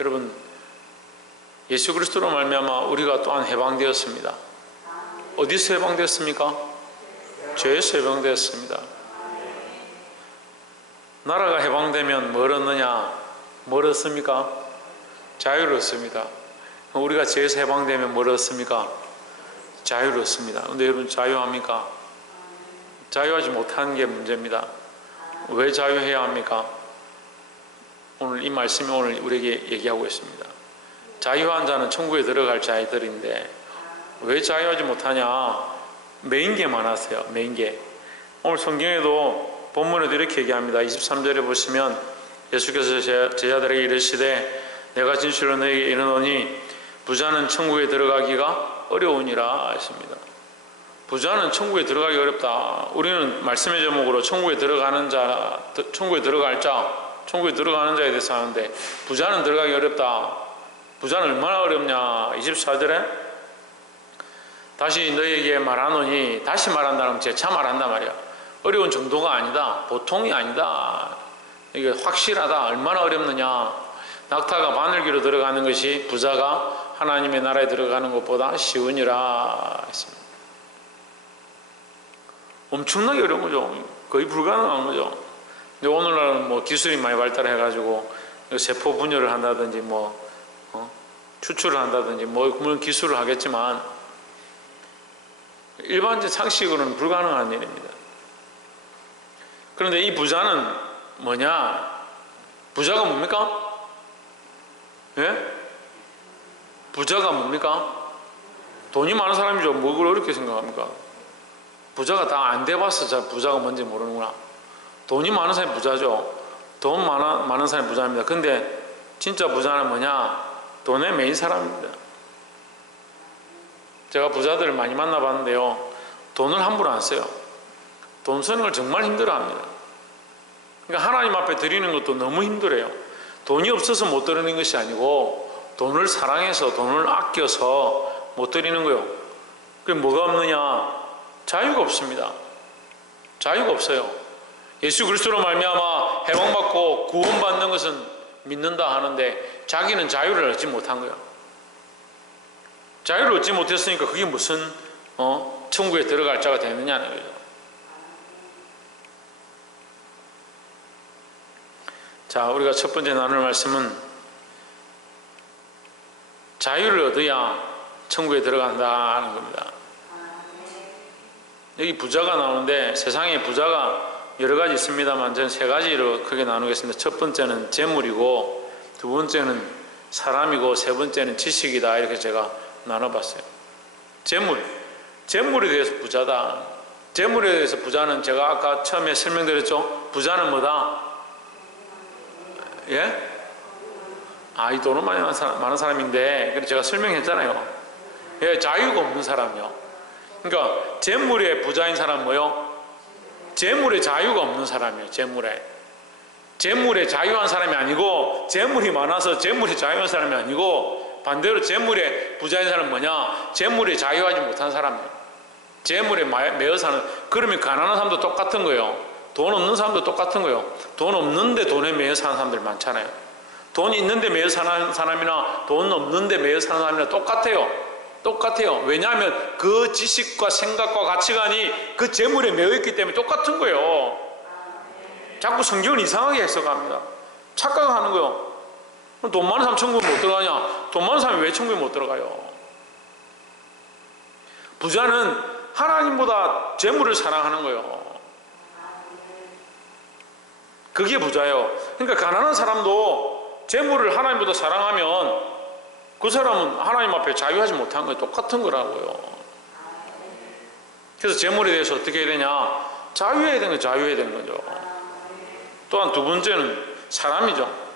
여러분, 예수 그리스도로 말미암아 우리가 또한 해방되었습니다. 어디서 해방되었습니까? 죄에서 해방되었습니다. 나라가 해방되면 뭘 얻느냐? 뭘 얻습니까? 자유를 얻습니다. 우리가 죄에서 해방되면 뭘 얻습니까? 자유를 얻습니다. 근데 여러분, 자유합니까? 자유하지 못하는 게 문제입니다. 왜 자유해야 합니까? 오늘 이 말씀이 오늘 우리에게 얘기하고 있습니다. 자유한 자는 천국에 들어갈 자들인데 왜 자유하지 못하냐? 매인 게 많았어요. 매인 게. 오늘 성경에도 본문에도 이렇게 얘기합니다. 23절에 보시면 예수께서 제자들에게 이르시되 내가 진실로 너희에게 이르노니 부자는 천국에 들어가기가 어려우니라 했습니다. 부자는 천국에 들어가기 어렵다. 우리는 말씀의 제목으로 천국에 들어가는 자, 천국에 들어갈 자, 천국에 들어가는 자에 대해서 하는데 부자는 들어가기 어렵다. 부자는 얼마나 어렵냐? 24절에 다시 너희에게 말하노니, 다시 말한다는 재차 말한단 말이야. 어려운 정도가 아니다. 보통이 아니다. 이게 확실하다. 얼마나 어렵느냐? 낙타가 바늘귀로 들어가는 것이 부자가 하나님의 나라에 들어가는 것보다 쉬우니라 했습니다. 엄청나게 어려운 거죠. 거의 불가능한 거죠. 근데 오늘날은 뭐 기술이 많이 발달해가지고 세포 분열을 한다든지 추출을 한다든지 물론 기술을 하겠지만 일반적 상식으로는 불가능한 일입니다. 그런데 이 부자는 뭐냐? 부자가 뭡니까? 예? 부자가 뭡니까? 돈이 많은 사람이죠. 뭐 그걸 어렵게 생각합니까? 부자가 다 안 돼봤어. 부자가 뭔지 모르는구나. 돈이 많은 사람이 부자죠. 돈 많은 사람이 부자입니다. 근데 진짜 부자는 뭐냐? 돈에 매인 사람입니다. 제가 부자들을 많이 만나봤는데요, 돈을 함부로 안 써요. 돈 쓰는 걸 정말 힘들어합니다. 그러니까 하나님 앞에 드리는 것도 너무 힘들어요. 돈이 없어서 못 드리는 것이 아니고 돈을 사랑해서, 돈을 아껴서 못 드리는 거예요. 그게 뭐가 없느냐? 자유가 없습니다. 자유가 없어요. 예수 그리스도로 말미암아 해방받고 구원받는 것은 믿는다 하는데 자기는 자유를 얻지 못한 거예요. 자유를 얻지 못했으니까 그게 무슨 천국에 들어갈 자가 되느냐는 거죠. 자, 우리가 첫 번째 나눌 말씀은 자유를 얻어야 천국에 들어간다는 겁니다. 여기 부자가 나오는데 세상에 부자가 여러 가지 있습니다만 저는 세 가지로 크게 나누겠습니다. 첫 번째는 재물이고, 두 번째는 사람이고, 세 번째는 지식이다. 이렇게 제가 나눠봤어요. 재물에 대해서 부자다. 재물에 대해서 부자는 제가 아까 처음에 설명드렸죠. 부자는 뭐다? 예? 이 돈은 많은 사람인데, 그래서 제가 설명했잖아요. 예, 자유가 없는 사람이요. 그러니까 재물의 부자인 사람은 뭐요? 재물의 자유가 없는 사람이에요. 재물에 자유한 사람이 아니고, 재물이 많아서 재물에 자유한 사람이 아니고, 반대로 재물의 부자인 사람은 뭐냐? 재물에 자유하지 못한 사람이에요. 재물에 매여 사는. 그러면 가난한 사람도 똑같은 거예요. 돈 없는 사람도 똑같은 거예요. 돈 없는데 돈에 매여 사는 사람들 많잖아요. 돈이 있는데 매여 사는 사람이나 돈 없는데 매여 사는 사람이나 똑같아요. 왜냐하면 그 지식과 생각과 가치관이 그 재물에 매여 있기 때문에 똑같은 거예요. 자꾸 성경을 이상하게 해석합니다. 착각하는 거예요. 돈 많은 사람 천국에 못 들어가냐? 돈 많은 사람이 왜 천국에 못 들어가요? 부자는 하나님보다 재물을 사랑하는 거예요. 그게 부자예요. 그러니까 가난한 사람도 재물을 하나님보다 사랑하면 그 사람은 하나님 앞에 자유하지 못한 거예요. 똑같은 거라고요. 그래서 재물에 대해서 어떻게 해야 되냐? 자유해야 되는 거죠. 또한 두 번째는 사람이죠.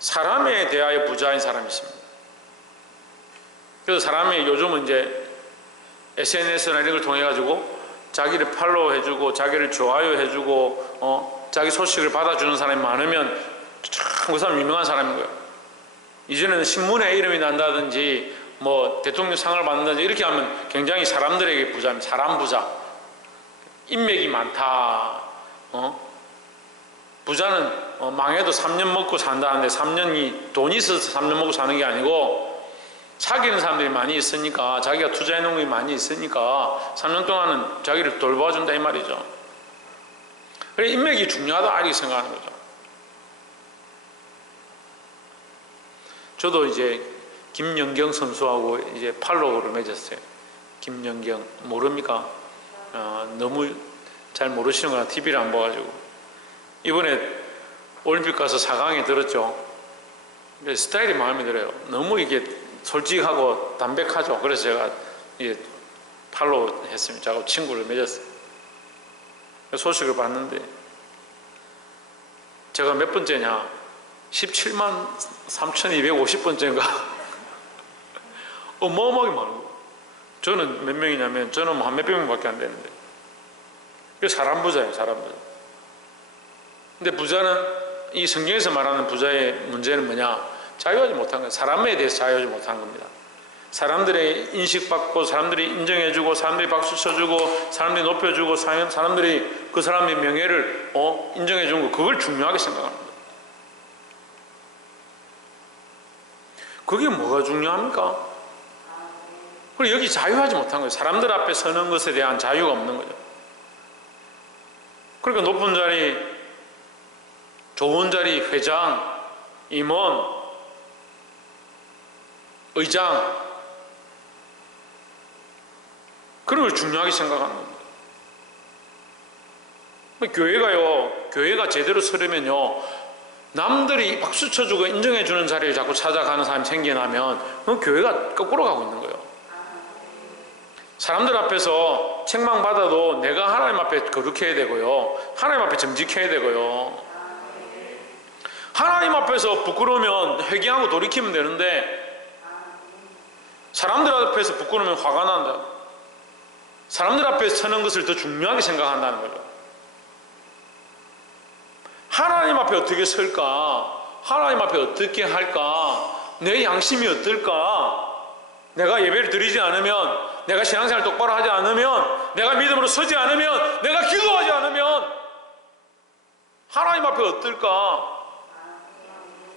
사람에 대하여 부자인 사람이 있습니다. 그래서 사람이 요즘은 이제 SNS나 이런 걸 통해 가지고 자기를 팔로우 해주고 자기를 좋아요 해주고 자기 소식을 받아주는 사람이 많으면 참 그 사람 유명한 사람인 거예요. 이전에는 신문에 이름이 난다든지 뭐 대통령 상을 받는다든지 이렇게 하면 굉장히 사람들에게 부자입니다. 사람 부자. 인맥이 많다. 부자는 망해도 3년 먹고 산다는데 3년이 돈이 있어서 3년 먹고 사는 게 아니고 사귀는 사람들이 많이 있으니까 자기가 투자해 놓은 게 많이 있으니까 3년 동안은 자기를 돌봐준다 이 말이죠. 그래서 인맥이 중요하다 이렇게 생각하는 거죠. 저도 이제 김연경 선수하고 이제 팔로우를 맺었어요. 김연경 모릅니까? 너무 잘 모르시는구나. TV를 안 봐가지고. 이번에 올림픽 가서 4강에 들었죠. 스타일이 마음에 들어요. 너무 이게 솔직하고 담백하죠. 그래서 제가 이제 팔로우 했습니다. 저하고 친구를 맺었어요. 소식을 봤는데 제가 몇 번째냐? 17만 3,250번째인가? 어마어마하게 많은 거예요. 저는 몇 명이냐면 저는 뭐 한 몇백 명밖에 안 되는데 사람 부자예요. 사람 부자. 근데 부자는 이 성경에서 말하는 부자의 문제는 뭐냐? 자유하지 못한 거예요. 사람에 대해서 자유하지 못한 겁니다. 사람들의 인식받고 사람들이 인정해주고 사람들이 박수 쳐주고 사람들이 높여주고 사람들이 그 사람의 명예를 인정해주는 거 그걸 중요하게 생각합니다. 그게 뭐가 중요합니까? 그리고 여기 자유하지 못한 거예요. 사람들 앞에 서는 것에 대한 자유가 없는 거죠. 그러니까 높은 자리, 좋은 자리, 회장, 임원, 의장 그런 걸 중요하게 생각하는 겁니다. 교회가 제대로 서려면요 남들이 박수 쳐주고 인정해주는 자리를 자꾸 찾아가는 사람이 생겨나면 그건 교회가 거꾸로 가고 있는 거예요. 사람들 앞에서 책망받아도 내가 하나님 앞에 거룩해야 되고요 하나님 앞에 정직해야 되고요 하나님 앞에서 부끄러우면 회개하고 돌이키면 되는데 사람들 앞에서 부끄러우면 화가 난다. 사람들 앞에 서는 것을 더 중요하게 생각한다는 거죠. 하나님 앞에 어떻게 설까? 하나님 앞에 어떻게 할까? 내 양심이 어떨까? 내가 예배를 드리지 않으면, 내가 신앙생활 똑바로 하지 않으면, 내가 믿음으로 서지 않으면, 내가 기도하지 않으면 하나님 앞에 어떨까?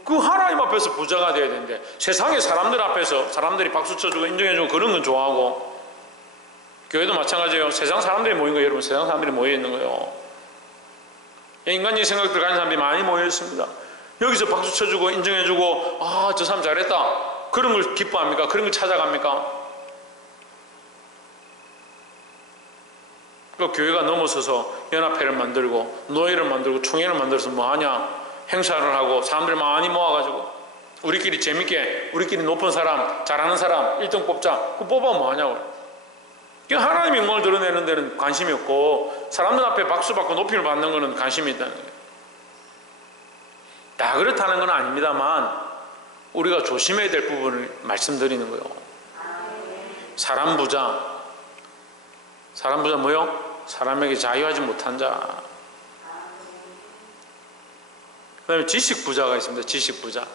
그 하나님 앞에서 부자가 돼야 되는데 세상의 사람들 앞에서 사람들이 박수 쳐주고 인정해주고 그런 건 좋아하고 교회도 마찬가지예요. 세상 사람들이 모인 거예요. 여러분 세상 사람들이 모여 있는 거예요. 인간적인 생각들 가진 사람들이 많이 모여 있습니다. 여기서 박수 쳐주고 인정해주고 저 사람 잘했다 그런 걸 기뻐합니까? 그런 걸 찾아갑니까? 그 교회가 넘어서서 연합회를 만들고 노예를 만들고 총회를 만들어서 뭐하냐? 행사를 하고 사람들 많이 모아가지고 우리끼리 재밌게 우리끼리 높은 사람 잘하는 사람 1등 뽑자. 그거 뽑아 뭐하냐고. 하나님의 영광을 드러내는 데는 관심이 없고 사람들 앞에 박수 받고 높임을 받는 것은 관심이 있다는 거예요. 다 그렇다는 건 아닙니다만 우리가 조심해야 될 부분을 말씀드리는 거예요. 사람 부자 뭐요? 사람에게 자유하지 못한 자. 그 다음에 지식 부자가 있습니다. 지식 부자.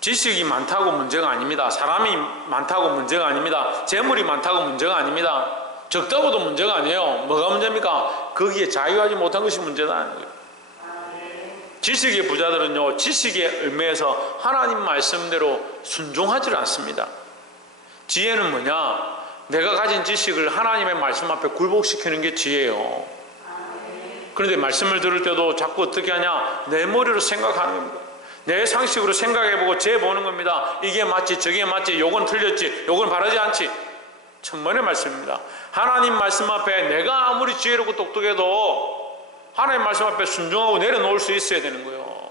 지식이 많다고 문제가 아닙니다. 사람이 많다고 문제가 아닙니다. 재물이 많다고 문제가 아닙니다. 적다고도 문제가 아니에요. 뭐가 문제입니까? 거기에 자유하지 못한 것이 문제다. 지식의 부자들은요 지식에 얽매여서 하나님 말씀대로 순종하지 않습니다. 지혜는 뭐냐? 내가 가진 지식을 하나님의 말씀 앞에 굴복시키는 게 지혜예요. 그런데 말씀을 들을 때도 자꾸 어떻게 하냐? 내 머리로 생각하는 겁니다. 내 상식으로 생각해보고 재보는 겁니다. 이게 맞지 저게 맞지 요건 틀렸지 요건 바르지 않지. 천만의 말씀입니다. 하나님 말씀 앞에 내가 아무리 지혜롭고 똑똑해도 하나님 말씀 앞에 순종하고 내려놓을 수 있어야 되는 거예요.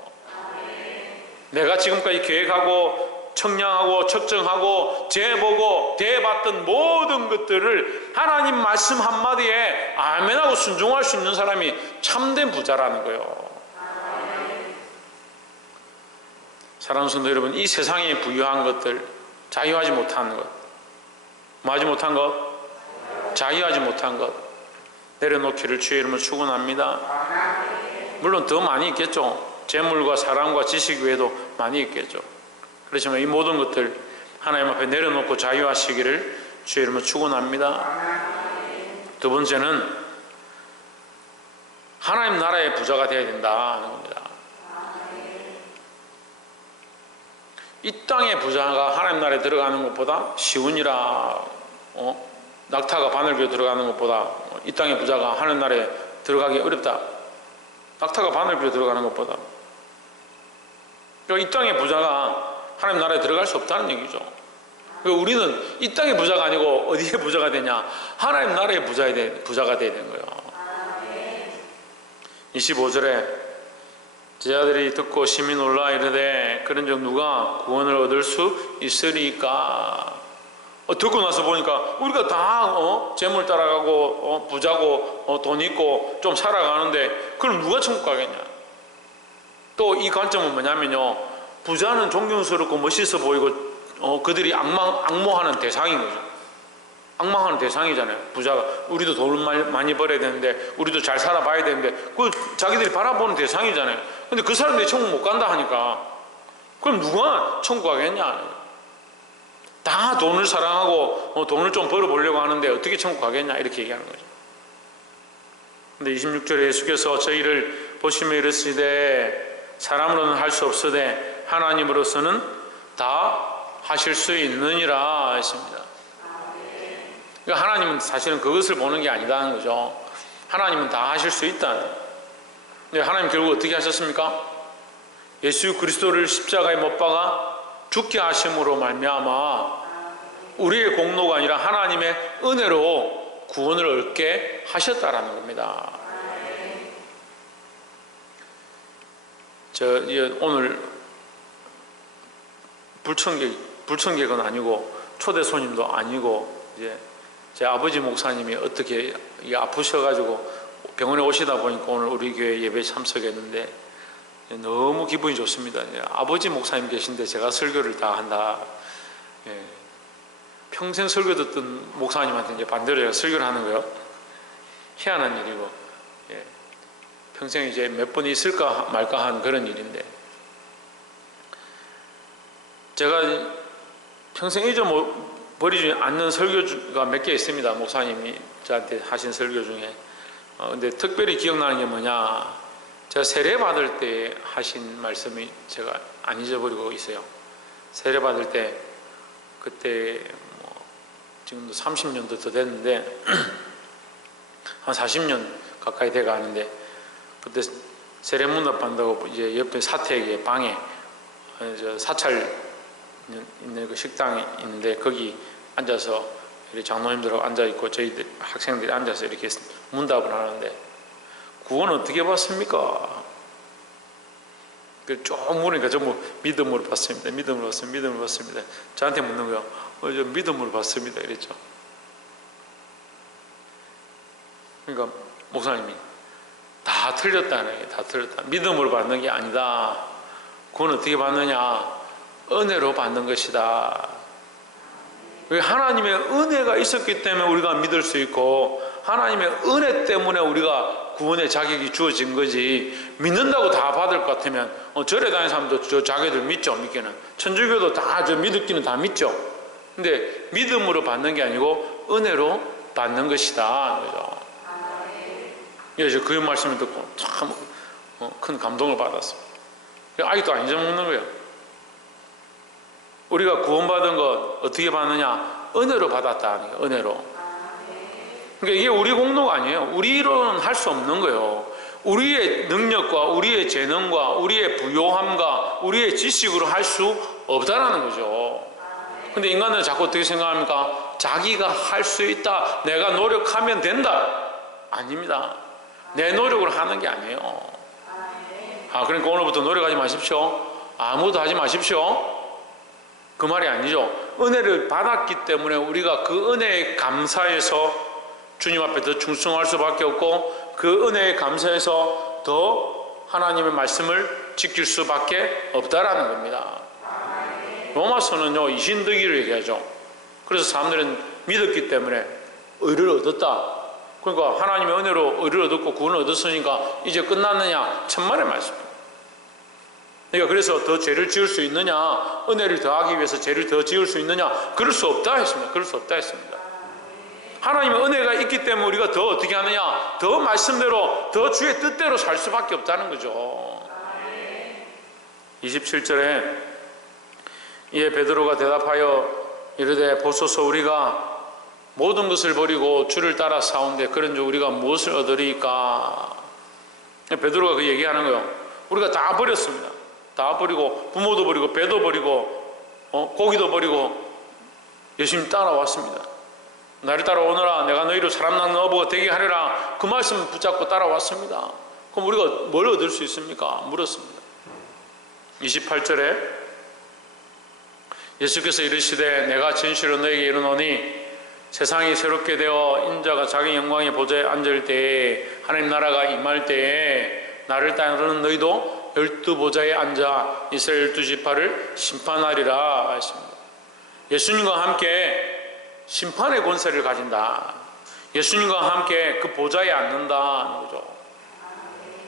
내가 지금까지 계획하고 청량하고 측정하고 재보고 대봤던 모든 것들을 하나님 말씀 한마디에 아멘하고 순종할 수 있는 사람이 참된 부자라는 거예요. 사랑하는 성도 여러분, 이 세상에 부유한 것들, 자유하지 못한 것, 뭐 하지 못한 것? 자유하지 못한 것 내려놓기를 주의 이름으로 축원합니다. 물론 더 많이 있겠죠. 재물과 사랑과 지식 외에도 많이 있겠죠. 그렇지만 이 모든 것들 하나님 앞에 내려놓고 자유하시기를 주의 이름으로 축원합니다. 두 번째는 하나님 나라의 부자가 되어야 된다는 겁니다. 이 땅의 부자가 하나님 나라에 들어가는 것보다 쉬우니라. 낙타가 바늘귀에 들어가는 것보다 이 땅의 부자가 하나님 나라에 들어가기 어렵다. 낙타가 바늘귀에 들어가는 것보다. 그러니까 이 땅의 부자가 하나님 나라에 들어갈 수 없다는 얘기죠. 그러니까 우리는 이 땅의 부자가 아니고 어디의 부자가 되냐? 하나님 나라의 부자가 되어야 되는 거예요. 25절에 제자들이 듣고 심히 놀라 이르되 그런즉 누가 구원을 얻을 수 있으리까? 듣고 나서 보니까 우리가 다 재물 따라가고 부자고 돈 있고 좀 살아가는데 그럼 누가 천국 가겠냐? 또 이 관점은 뭐냐면요, 부자는 존경스럽고 멋있어 보이고 그들이 악모하는 대상인 거죠. 악망하는 대상이잖아요. 부자가 우리도 돈을 많이 벌어야 되는데 우리도 잘 살아봐야 되는데 그 자기들이 바라보는 대상이잖아요. 근데 그 사람들이 천국 못 간다 하니까 그럼 누가 천국 가겠냐? 다 돈을 사랑하고 돈을 좀 벌어보려고 하는데 어떻게 천국 가겠냐 이렇게 얘기하는 거죠. 근데 26절에 예수께서 저희를 보시며 이르시되 사람으로는 할 수 없으되 하나님으로서는 다 하실 수 있느니라 했습니다. 그러니까 하나님은 사실은 그것을 보는 게 아니다는 거죠. 하나님은 다 하실 수 있다는. 근데 하나님 결국 어떻게 하셨습니까? 예수 그리스도를 십자가에 못 박아 죽게 하심으로 말미암아 우리의 공로가 아니라 하나님의 은혜로 구원을 얻게 하셨다라는 겁니다. 오늘 불청객은 아니고 초대 손님도 아니고 이제 제 아버지 목사님이 어떻게 아프셔가지고 병원에 오시다 보니까 오늘 우리 교회 예배에 참석했는데 너무 기분이 좋습니다. 아버지 목사님 계신데 제가 설교를 다 한다. 평생 설교 듣던 목사님한테 이제 반대로 제가 설교를 하는 거예요. 희한한 일이고, 평생 이제 몇 번 있을까 말까 한 그런 일인데, 제가 평생 잊어버리지 않는 설교가 몇 개 있습니다. 목사님이 저한테 하신 설교 중에. 근데 특별히 기억나는 게 뭐냐, 제가 세례 받을 때 하신 말씀이 제가 안 잊어버리고 있어요. 세례 받을 때 그때 지금도 30년도 더 됐는데 한 40년 가까이 돼 가는데, 그때 세례 문답 한다고 이제 옆에 사택의 방에 사찰 있는 그 식당이 있는데 거기 앉아서 이렇게 장로님들하고 앉아 있고 저희들 학생들이 앉아서 이렇게 문답을 하는데, 구원 어떻게 받습니까? 쭉 물으니까 전부 믿음으로 받습니다. 믿음으로 받습니다. 믿음으로 받습니다. 저한테 묻는 거예요. 저 믿음으로 받습니다. 이랬죠. 그러니까 목사님이 다 틀렸다는 거예요. 다 틀렸다. 믿음으로 받는 게 아니다. 그건 어떻게 받느냐? 은혜로 받는 것이다. 하나님의 은혜가 있었기 때문에 우리가 믿을 수 있고, 하나님의 은혜 때문에 우리가 구원의 자격이 주어진 거지, 믿는다고 다 받을 것 같으면 절에 다니는 사람도 저 자기들 믿죠. 믿기는 천주교도 다 저 믿기는 다 믿죠. 근데 믿음으로 받는 게 아니고 은혜로 받는 것이다 그죠. 그래서 그 말씀을 듣고 참 큰 감동을 받았어요. 아직도 안 잊어먹는 거예요. 우리가 구원받은 것 어떻게 받느냐? 은혜로 받았다. 은혜로. 그러니까 이게 우리 공로가 아니에요. 우리로는 할 수 없는 거예요. 우리의 능력과 우리의 재능과 우리의 부요함과 우리의 지식으로 할 수 없다라는 거죠. 근데 인간은 자꾸 어떻게 생각합니까? 자기가 할 수 있다. 내가 노력하면 된다. 아닙니다. 내 노력으로 하는 게 아니에요. 그러니까 오늘부터 노력하지 마십시오. 아무도 하지 마십시오. 그 말이 아니죠. 은혜를 받았기 때문에 우리가 그 은혜에 감사해서 주님 앞에 더 충성할 수밖에 없고, 그 은혜에 감사해서 더 하나님의 말씀을 지킬 수밖에 없다라는 겁니다. 로마서는요, 이신득의를 얘기하죠. 그래서 사람들은 믿었기 때문에 의를 얻었다. 그러니까 하나님의 은혜로 의를 얻었고 구원을 얻었으니까 이제 끝났느냐? 천만의 말씀입니다. 그러니까 그래서 더 죄를 지을 수 있느냐? 은혜를 더하기 위해서 죄를 더 지을 수 있느냐? 그럴 수 없다 했습니다. 그럴 수 없다 했습니다. 하나님의 은혜가 있기 때문에 우리가 더 어떻게 하느냐? 더 말씀대로, 더 주의 뜻대로 살 수밖에 없다는 거죠. 27절에 이에 베드로가 대답하여 이르되 보소서 우리가 모든 것을 버리고 주를 따라 싸운데 그런즉 우리가 무엇을 얻으리까? 베드로가 그 얘기하는 거예요. 우리가 다 버렸습니다. 다 버리고 부모도 버리고 배도 버리고 고기도 버리고 예수님 따라왔습니다. 나를 따라오너라 내가 너희를 사람 낳는 어부가 되게 하리라 그 말씀을 붙잡고 따라왔습니다. 그럼 우리가 뭘 얻을 수 있습니까? 물었습니다. 28절에 예수께서 이르시되 내가 진실로 너에게 이르노니 세상이 새롭게 되어 인자가 자기 영광의 보좌에 앉을 때에 하나님 나라가 임할 때에 나를 따르는 너희도 12보좌에 앉아 이스라엘 12지파를 심판하리라 했습니다. 예수님과 함께 심판의 권세를 가진다. 예수님과 함께 그 보좌에 앉는다는 거죠.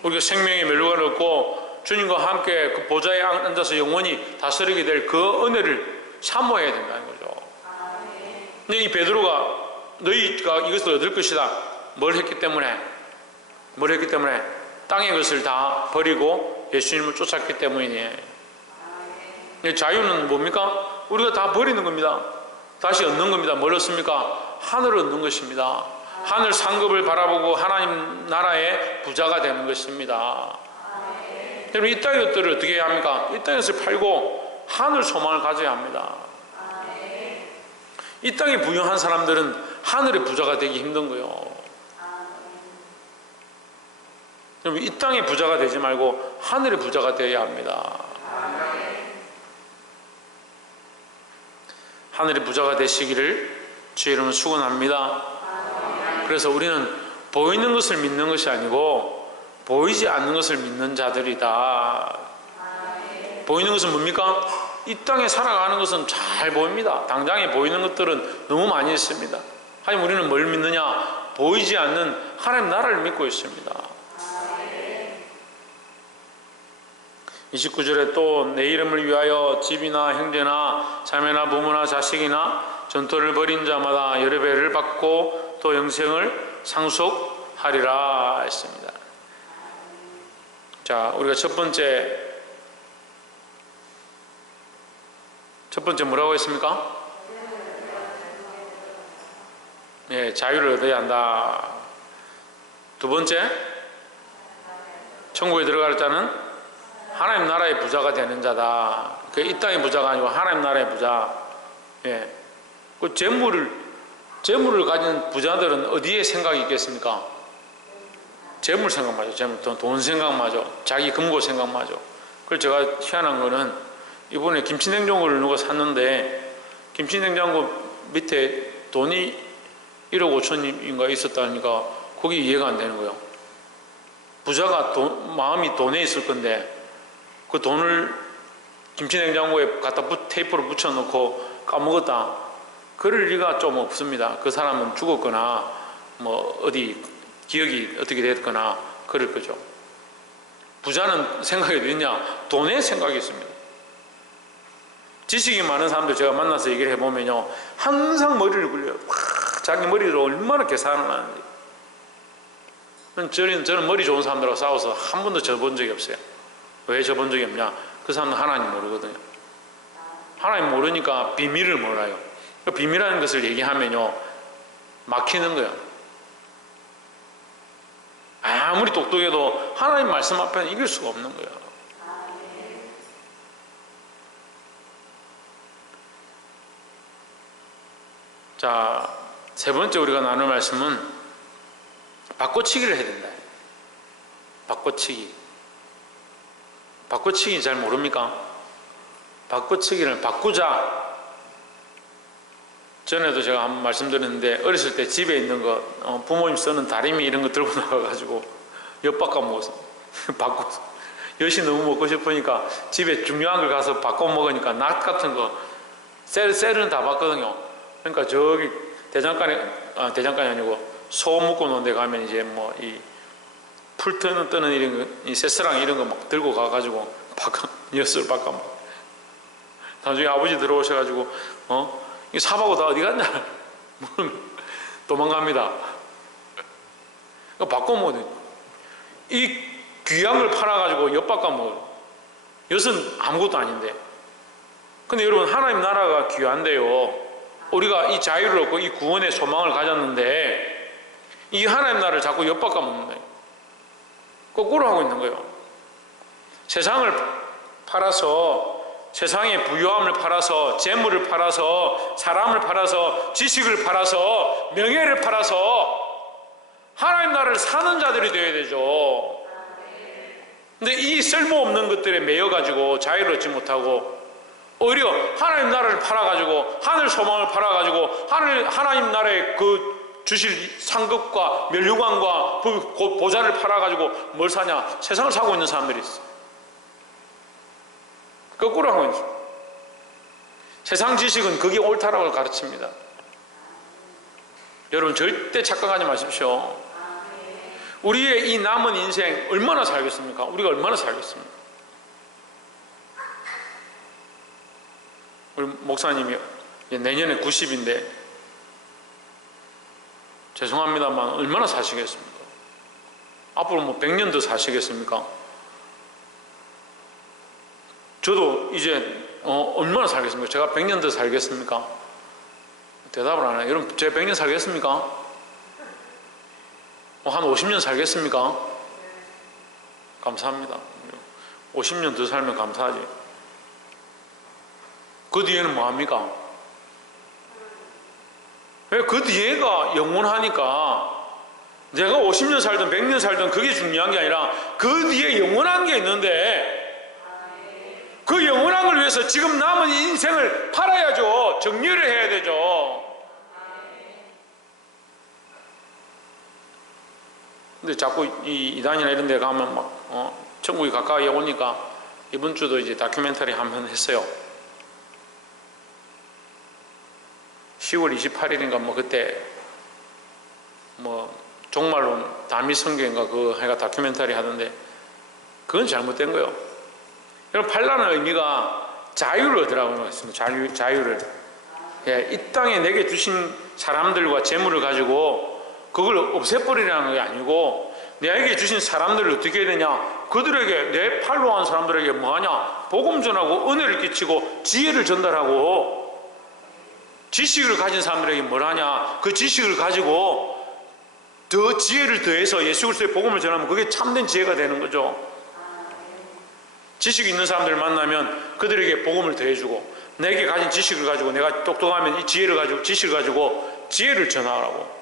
우리가 생명의 멸류관을 얻고 주님과 함께 그 보좌에 앉아서 영원히 다스리게 될 그 은혜를 사모해야 된다는 거죠. 근데 이 베드로가 너희가 이것을 얻을 것이다. 뭘 했기 때문에? 땅의 것을 다 버리고 예수님을 쫓았기 때문이니. 자유는 뭡니까? 우리가 다 버리는 겁니다. 다시 얻는 겁니다. 뭘 얻습니까? 하늘을 얻는 것입니다. 하늘 상급을 바라보고 하나님 나라의 부자가 되는 것입니다. 여러분 이 땅의 것들을 어떻게 해야 합니까? 이 땅의 것을 팔고 하늘 소망을 가져야 합니다. 이 땅에 부유한 사람들은 하늘의 부자가 되기 힘든 거예요. 여러분 이 땅의 부자가 되지 말고 하늘의 부자가 되어야 합니다. 하늘의 부자가 되시기를 주의 이름으로 축원합니다. 그래서 우리는 보이는 것을 믿는 것이 아니고 보이지 않는 것을 믿는 자들이다. 보이는 것은 뭡니까? 이 땅에 살아가는 것은 잘 보입니다. 당장에 보이는 것들은 너무 많이 있습니다. 하지만 우리는 뭘 믿느냐? 보이지 않는 하나님 나라를 믿고 있습니다. 29절에 또 내 이름을 위하여 집이나 형제나 자매나 부모나 자식이나 전토를 벌인 자마다 여러 배를 받고 또 영생을 상속하리라 했습니다. 자, 우리가 첫 번째 뭐라고 했습니까? 네, 자유를 얻어야 한다. 두 번째, 천국에 들어갈 자는 하나님 나라의 부자가 되는 자다. 이 땅의 부자가 아니고 하나님 나라의 부자. 예. 그 재물을 가진 부자들은 어디에 생각이 있겠습니까? 재물 생각마죠. 돈 생각마죠. 자기 금고 생각마죠. 그래서 제가 희한한 거는 이번에 김치냉장고를 누가 샀는데 김치냉장고 밑에 돈이 1억 5천인가 있었다니까 그게 이해가 안 되는 거예요. 부자가 마음이 돈에 있을 건데 그 돈을 김치냉장고에 갖다 테이프로 붙여놓고 까먹었다. 그럴 리가 좀 없습니다. 그 사람은 죽었거나 뭐 어디 기억이 어떻게 됐거나 그럴 거죠. 부자는 생각이 어디 있냐? 돈에 생각이 있습니다. 지식이 많은 사람들 제가 만나서 얘기를 해보면요, 항상 머리를 굴려요. 자기 머리로 얼마나 계산을 하는지. 저는 머리 좋은 사람들하고 싸워서 한 번도 져본 적이 없어요. 왜 져본 적이 없냐? 그 사람은 하나님 모르거든요. 하나님 모르니까 비밀을 몰라요. 그 비밀이라는 것을 얘기하면요, 막히는 거예요. 아무리 똑똑해도 하나님 말씀 앞에는 이길 수가 없는 거예요. 자, 세 번째 우리가 나눌 말씀은 바꿔치기를 해야 된다. 바꿔치기. 바꿔치기 잘 모릅니까? 바꿔치기를 바꾸자. 전에도 제가 한번 말씀드렸는데 어렸을 때 집에 있는 거 부모님 쓰는 다리미 이런 거 들고 나가가지고 엿 바꿔 먹었어. 바꿔서 엿이 너무 먹고 싶으니까 집에 중요한 걸 가서 바꿔 먹으니까 낫 같은 거 셀은 다 봤거든요. 그러니까 저기 대장간이 아니고 소 묶어 놓은 데 가면 이제 뭐 이 풀 뜨는 이런 거, 이 새스랑 이런 거 막 들고 가가지고 엿을 바꿔 먹어. 나중에 아버지 들어오셔가지고 이 사바고 다 어디 갔냐? 도망갑니다. 바꿔 이 귀한 걸 팔아가지고 엿바꿔 먹어요. 이것은 아무것도 아닌데. 근데 여러분, 하나님 나라가 귀한데요, 우리가 이 자유를 얻고 이 구원의 소망을 가졌는데 이 하나님 나라를 자꾸 엿바꿔 먹는 거예요. 거꾸로 하고 있는 거예요. 세상을 팔아서, 세상의 부유함을 팔아서, 재물을 팔아서, 사람을 팔아서, 지식을 팔아서, 명예를 팔아서 하나님 나라를 사는 자들이 되어야 되죠. 근데 이 쓸모없는 것들에 매여가지고 자유를 얻지 못하고 오히려 하나님 나라를 팔아가지고, 하늘 소망을 팔아가지고 하나님 나라의 그 주실 상급과 멸류관과 보좌를 팔아가지고 뭘 사냐? 세상을 사고 있는 사람들이 있어요. 거꾸로 하고 있어요. 세상 지식은 그게 옳다라고 가르칩니다. 여러분, 절대 착각하지 마십시오. 우리의 이 남은 인생 얼마나 살겠습니까? 우리가 얼마나 살겠습니까? 우리 목사님이 내년에 90인데 죄송합니다만 얼마나 사시겠습니까? 앞으로 뭐 100년 더 사시겠습니까? 저도 이제 얼마나 살겠습니까? 제가 100년 더 살겠습니까? 대답을 안 해요. 여러분, 제가 100년 살겠습니까? 한 50년 살겠습니까? 감사합니다. 50년 더 살면 감사하지. 그 뒤에는 뭐합니까? 그 뒤에가 영원하니까 내가 50년 살든 100년 살든 그게 중요한 게 아니라 그 뒤에 영원한 게 있는데 그 영원한 걸 위해서 지금 남은 인생을 팔아야죠. 정리를 해야 되죠. 근데 자꾸 이 이단이나 이런 데 가면 막 천국이 가까이 오니까 이번 주도 이제 다큐멘터리 한 편 했어요. 10월 28일인가 뭐 그때 뭐 종말론 다미 성경인가 그 해가 다큐멘터리 하던데 그건 잘못된 거예요. 여러분, 팔라는 의미가 자유를 얻으라고 했습니다. 자유를. 예, 이 땅에 내게 주신 사람들과 재물을 가지고 그걸 없애버리라는 게 아니고 내게 주신 사람들을 어떻게 해야 되냐? 그들에게, 내 팔로 한 사람들에게 뭐하냐? 복음 전하고 은혜를 끼치고 지혜를 전달하고, 지식을 가진 사람들에게 뭘 하냐? 그 지식을 가지고 더 지혜를 더해서 예수 그리스도의 복음을 전하면 그게 참된 지혜가 되는 거죠. 지식이 있는 사람들을 만나면 그들에게 복음을 더해주고, 내게 가진 지식을 가지고, 내가 똑똑하면 이 지혜를 가지고, 지식을 가지고 지혜를 전하라고,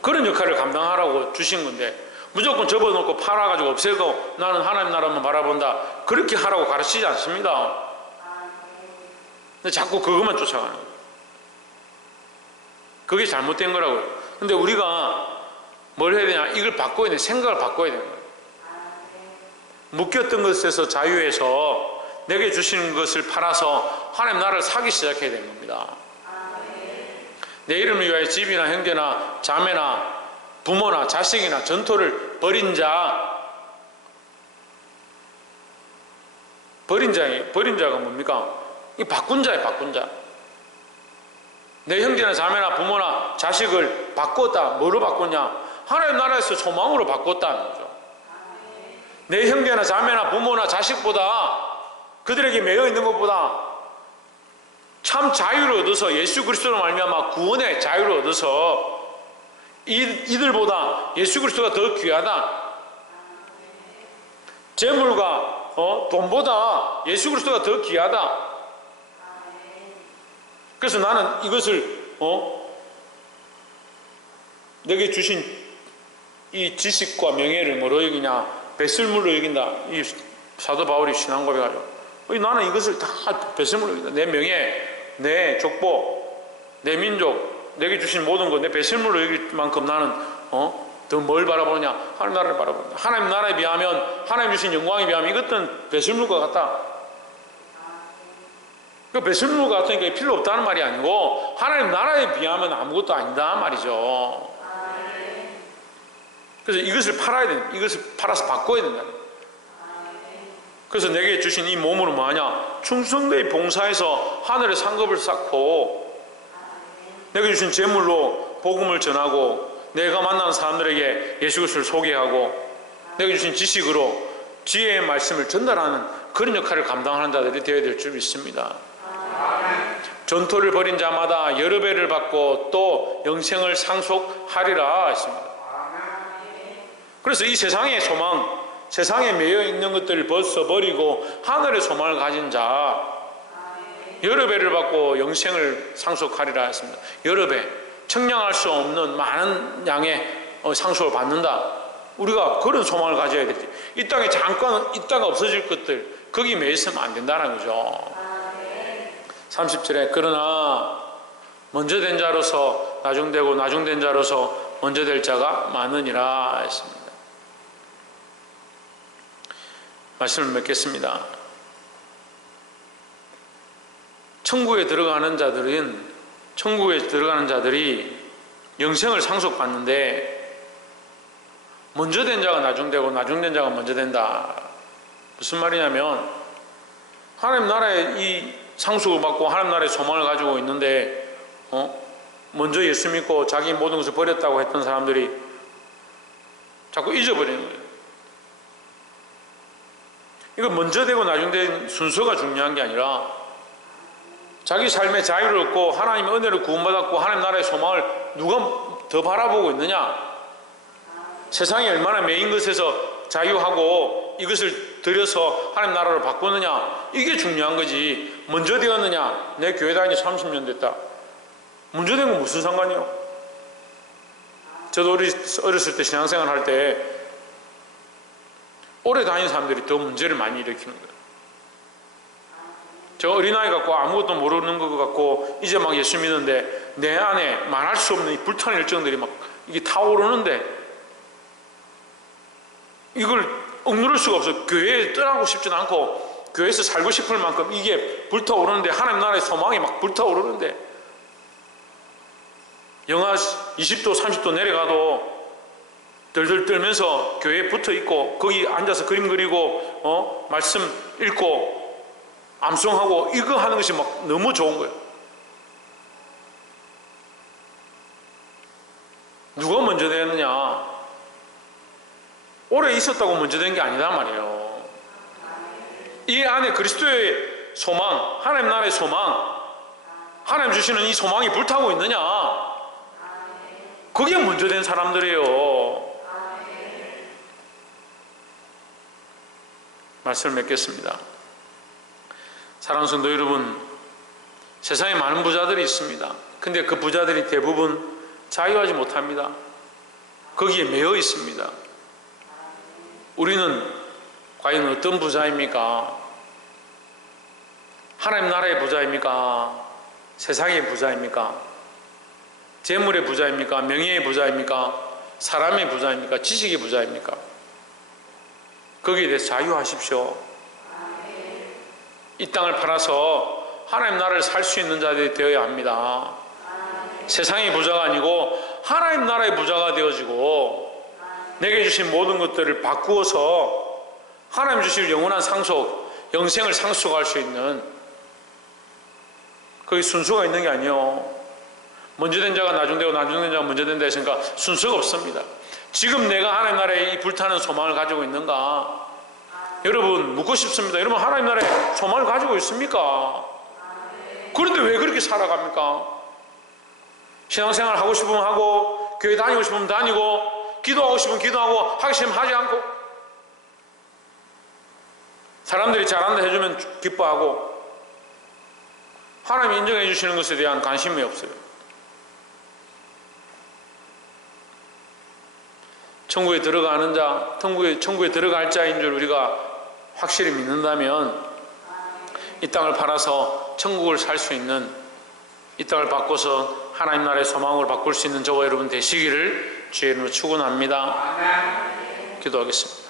그런 역할을 감당하라고 주신 건데 무조건 접어놓고 팔아가지고 없애고 나는 하나님 나라만 바라본다, 그렇게 하라고 가르치지 않습니다. 근데 자꾸 그것만 쫓아가는 거예요. 그게 잘못된 거라고요. 근데 우리가 뭘 해야 되냐? 이걸 바꿔야 돼. 생각을 바꿔야 되는 거예요. 묶였던 것에서 자유해서 내게 주시는 것을 팔아서 하나님 나라를 사기 시작해야 되는 겁니다. 내 이름을 위하여 집이나 형제나 자매나 부모나 자식이나 전토를 벌인 자가 뭡니까? 이 바꾼 자예요. 바꾼 자. 내 형제나 자매나 부모나 자식을 바꿨다. 뭐로 바꿨냐? 하나님 나라에서 소망으로 바꿨다는 거죠. 내 형제나 자매나 부모나 자식보다, 그들에게 매여 있는 것보다 참 자유를 얻어서 예수 그리스도로 말미암아 구원의 자유를 얻어서 이들보다 예수 그리스도가 더 귀하다. 재물과 돈보다 예수 그리스도가 더 귀하다. 그래서 나는 이것을 내게 주신 이 지식과 명예를 뭐로 여기냐? 배설물로 여긴다. 이 사도 바울이 신앙 고백하죠. 나는 이것을 다 배설물로 여긴다. 내 명예, 내 족보, 내 민족, 내게 주신 모든 것, 내 배설물로 여길 만큼 나는 더 뭘 바라보느냐? 하나님 나라를 바라본다. 하나님 나라에 비하면, 하나님 주신 영광에 비하면 이것은 배설물과 같다. 그 배설물과 같으니까 필요 없다는 말이 아니고 하나님 나라에 비하면 아무것도 아니다 말이죠. 그래서 이것을 팔아야 된다. 이것을 팔아서 바꿔야 된다. 그래서 내게 주신 이 몸으로 뭐하냐? 충성되이 봉사해서 하늘의 상급을 쌓고, 내게 주신 재물로 복음을 전하고 내가 만나는 사람들에게 예수 그리스도를 소개하고 내가 주신 지식으로 지혜의 말씀을 전달하는 그런 역할을 감당하는 자들이 되어야 될 줄 믿습니다. 전토를 벌인 자마다 여러 배를 받고 또 영생을 상속하리라 했습니다. 그래서 이 세상의 소망, 세상에 매여 있는 것들을 벗어버리고 하늘의 소망을 가진 자, 여러 배를 받고 영생을 상속하리라 했습니다. 여러 배, 청량할 수 없는 많은 양의 상속을 받는다. 우리가 그런 소망을 가져야 되지. 이 땅에 잠깐 있다가 없어질 것들, 거기 매여 있으면 안 된다는 거죠. 30절에 그러나 먼저 된 자로서 나중되고 나중된 자로서 먼저 될 자가 많으니라 했습니다. 말씀을 맺겠습니다. 천국에 들어가는 자들이 영생을 상속받는데 먼저 된 자가 나중되고 나중된 자가 먼저 된다. 무슨 말이냐면 하나님 나라에 이 상속을 받고 하나님 나라의 소망을 가지고 있는데 먼저 예수 믿고 자기 모든 것을 버렸다고 했던 사람들이 자꾸 잊어버리는 거예요. 이거 먼저 되고 나중된 순서가 중요한 게 아니라 자기 삶의 자유를 얻고 하나님의 은혜를 구원받았고 하나님 나라의 소망을 누가 더 바라보고 있느냐, 세상에 얼마나 매인 것에서 자유하고 이것을 들여서 하나님 나라를 바꾸느냐, 이게 중요한 거지. 먼저 되었느냐, 내 교회 다닌 지 30년 됐다, 먼저 된 건 무슨 상관이요? 저도 어렸을 때 신앙생활 할 때 오래 다닌 사람들이 더 문제를 많이 일으키는 거예요. 저 어린아이 같고 아무것도 모르는 것 같고 이제 막 예수 믿는데 내 안에 말할 수 없는 이 불타는 열정들이 막 이게 타오르는데 이걸 억누를 수가 없어. 교회에 떠나고 싶진 않고 교회에서 살고 싶을 만큼 이게 불타오르는데, 하나님 나라의 소망이 막 불타오르는데, 영하 20도 30도 내려가도 덜덜 떨면서 교회에 붙어 있고 거기 앉아서 그림 그리고 말씀 읽고 암송하고 이거 하는 것이 막 너무 좋은 거예요. 누가 먼저 되었느냐, 오래 있었다고 먼저 된 게 아니란 말이에요. 이 안에 그리스도의 소망, 하나님 나라의 소망, 하나님 주시는 이 소망이 불타고 있느냐, 그게 먼저 된 사람들이에요. 말씀을 맺겠습니다. 사랑하는 성도 여러분, 세상에 많은 부자들이 있습니다. 근데 그 부자들이 대부분 자유하지 못합니다. 거기에 매여 있습니다. 우리는 과연 어떤 부자입니까? 하나님 나라의 부자입니까? 세상의 부자입니까? 재물의 부자입니까? 명예의 부자입니까? 사람의 부자입니까? 지식의 부자입니까? 거기에 대해서 자유하십시오. 이 땅을 팔아서 하나님 나라를 살 수 있는 자들이 되어야 합니다. 세상의 부자가 아니고 하나님 나라의 부자가 되어지고 내게 주신 모든 것들을 바꾸어서 하나님 주실 영원한 상속, 영생을 상속할 수 있는, 거기 순서가 있는 게 아니에요. 먼저 된 자가 나중되고 나중된 자가 먼저 된다 했으니까 순서가 없습니다. 지금 내가 하나님 나라에 이 불타는 소망을 가지고 있는가? 여러분 묻고 싶습니다. 여러분 하나님 나라에 소망을 가지고 있습니까? 그런데 왜 그렇게 살아갑니까? 신앙생활 하고 싶으면 하고, 교회 다니고 싶으면 다니고, 기도하고 싶으면 기도하고, 하기 싫으면 하지 않고, 사람들이 잘한다 해주면 기뻐하고, 하나님이 인정해 주시는 것에 대한 관심이 없어요. 천국에 들어가는 자, 천국에 들어갈 자인 줄 우리가 확실히 믿는다면 이 땅을 팔아서 천국을 살 수 있는, 이 땅을 바꿔서 하나님 나라의 소망을 바꿀 수 있는 저와 여러분 되시기를 주의 이름으로 축원합니다. 기도하겠습니다.